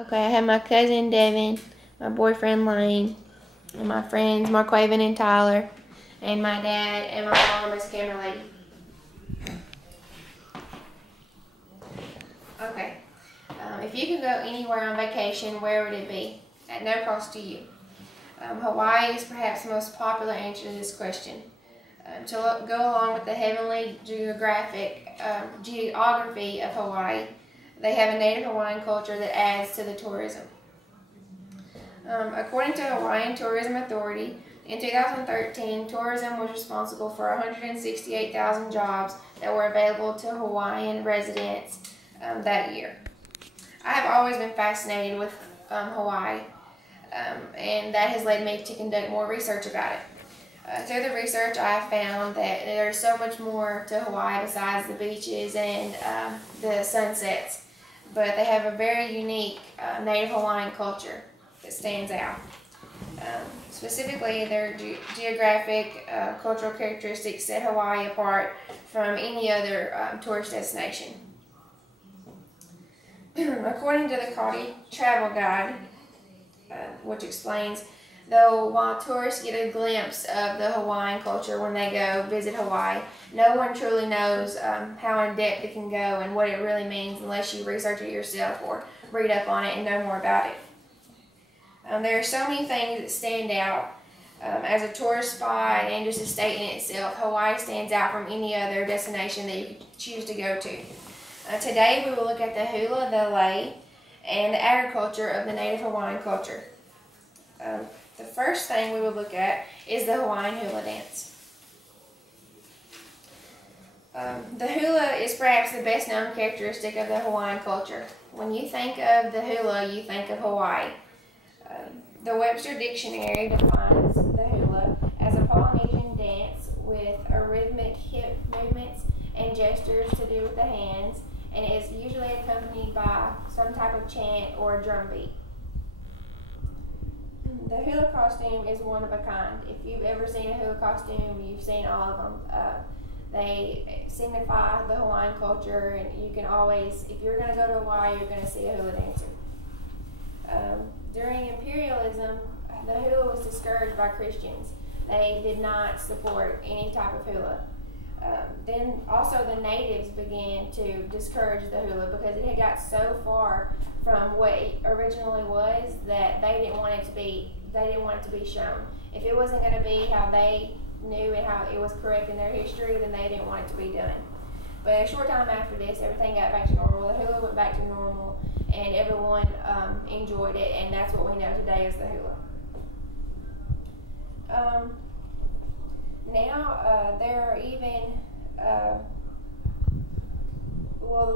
Okay, I have my cousin Devin, my boyfriend Lane, and my friends Marquaven and Tyler, and my dad and my mom is camera lady. Okay, if you could go anywhere on vacation, where would it be? At no cost to you. Hawaii is perhaps the most popular answer to this question. Go along with the heavenly geography of Hawaii, they have a native Hawaiian culture that adds to the tourism. According to Hawaiian Tourism Authority, in 2013, tourism was responsible for 168,000 jobs that were available to Hawaiian residents that year. I have always been fascinated with Hawaii, and that has led me to conduct more research about it. Through the research, I have found that there's so much more to Hawaii besides the beaches and the sunsets, but they have a very unique native Hawaiian culture that stands out. Specifically, their geographic cultural characteristics set Hawaii apart from any other tourist destination. According to the Kauri Travel Guide, which explains, though while tourists get a glimpse of the Hawaiian culture when they go visit Hawaii, no one truly knows how in depth it can go and what it really means unless you research it yourself or read up on it and know more about it. There are so many things that stand out as a tourist spot and just a state in itself. Hawaii stands out from any other destination that you could choose to go to. Today we will look at the hula, the lei, and the agriculture of the native Hawaiian culture. The first thing we will look at is the Hawaiian hula dance. The hula is perhaps the best known characteristic of the Hawaiian culture. When you think of the hula, you think of Hawaii. The Webster Dictionary defines the hula as a Polynesian dance with a rhythmic hip movements and gestures to do with the hands, and it is usually accompanied by some type of chant or a drum beat. The hula costume is one of a kind. If you've ever seen a hula costume, you've seen all of them. They signify the Hawaiian culture, and you can always, if you're going to go to Hawaii, you're going to see a hula dancer. During imperialism, the hula was discouraged by Christians. They did not support any type of hula. Then also the natives began to discourage the hula because it had got so far from what it originally was that they didn't want it to be shown. If it wasn't going to be how they knew and how it was correct in their history, then they didn't want it to be done. But a short time after this, everything got back to normal. The hula went back to normal, and everyone enjoyed it, and that's what we know today as the hula. Now there are even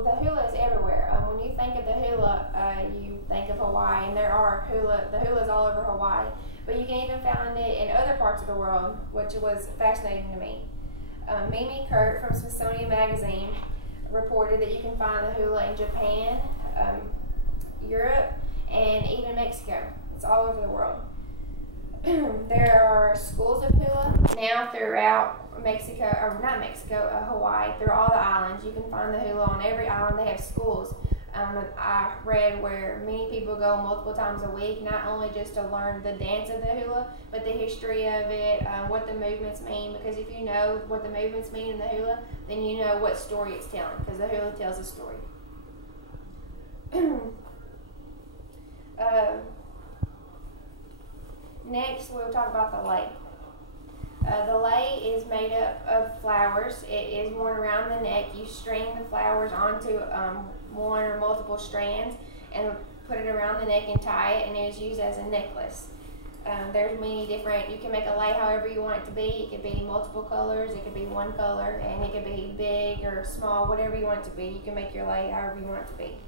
the hula is everywhere. When you think of the hula, you think of Hawaii, and the hula's all over Hawaii. But you can even find it in other parts of the world, which was fascinating to me. Mimi Kurt from Smithsonian Magazine reported that you can find the hula in Japan, Europe, and even Mexico. It's all over the world. There are schools of hula now throughout Hawaii, through all the islands. You can find the hula on every island. They have schools. I read where many people go multiple times a week, not only just to learn the dance of the hula, but the history of it, what the movements mean, because if you know what the movements mean in the hula, then you know what story it's telling, because the hula tells a story. Next, we'll talk about the lei. The lei is made up of flowers. It is worn around the neck. You string the flowers onto one or multiple strands and put it around the neck and tie it, and it is used as a necklace. There's many different, you can make a lei however you want it to be. It could be multiple colors, it could be one color, and it could be big or small, whatever you want it to be. You can make your lei however you want it to be.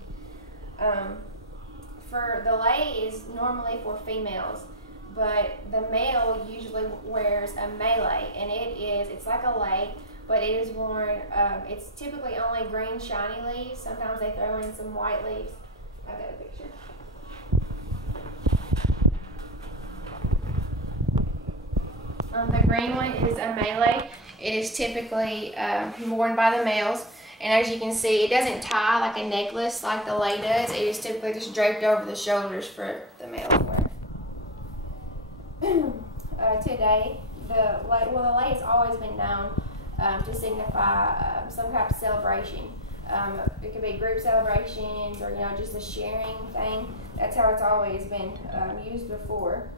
For the lei is normally for females, but the male usually wears a mele, and it's like a lei, but it is worn, it's typically only green shiny leaves. Sometimes they throw in some white leaves. I've got a picture. The green one is a mele. It is typically worn by the males, And as you can see, it doesn't tie like a necklace like the lei does. It is typically just draped over the shoulders for the male to wear. Today, the lei has always been known to signify some type of celebration. It could be group celebrations or just a sharing thing. That's how it's always been used before.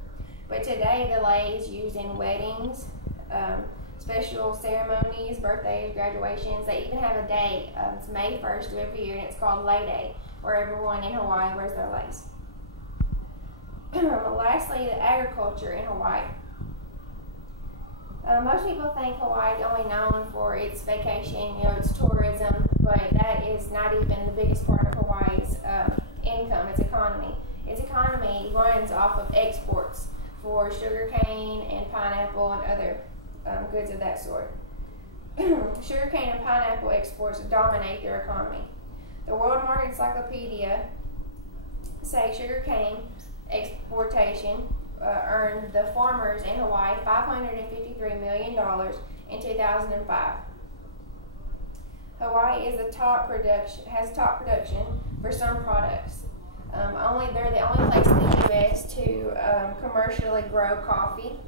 But today, the lei is used in weddings, special ceremonies, birthdays, graduations. They even have a day. It's May 1st of every year, and it's called Lei Day, where everyone in Hawaii wears their leis. Lastly, the agriculture in Hawaii. Most people think Hawaii is only known for its vacation, its tourism, but that is not even the biggest part of Hawaii's income, its economy. Its economy runs off of exports for sugarcane and pineapple and other goods of that sort. Sugarcane and pineapple exports dominate their economy. The World Market Encyclopedia say sugarcane exportation earned the farmers in Hawaii $553 million in 2005. Hawaii is has top production for some products. They're the only place in the U.S. to commercially grow coffee.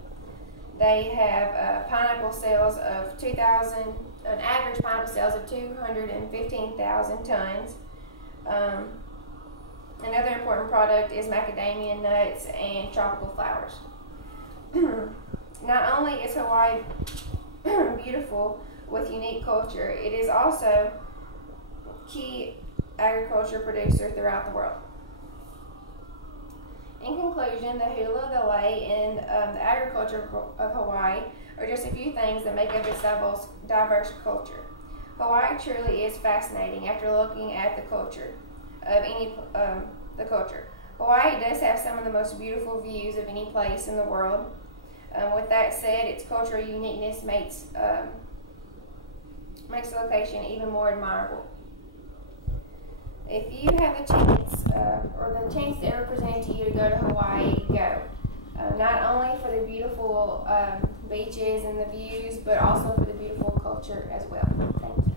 They have pineapple sales of an average pineapple sales of 215,000 tons. Another important product is macadamia nuts and tropical flowers. Not only is Hawaii beautiful with unique culture, it is also a key agriculture producer throughout the world. In conclusion, the hula, the lei, and the agriculture of Hawaii are just a few things that make up its diverse culture. Hawaii truly is fascinating after looking at the culture of the culture. Hawaii does have some of the most beautiful views of any place in the world. With that said, its cultural uniqueness makes the location even more admirable. If you have the chance, or the chance ever presented to you to go to Hawaii, go. Not only for the beautiful beaches and the views, but also for the beautiful culture as well. Thank you.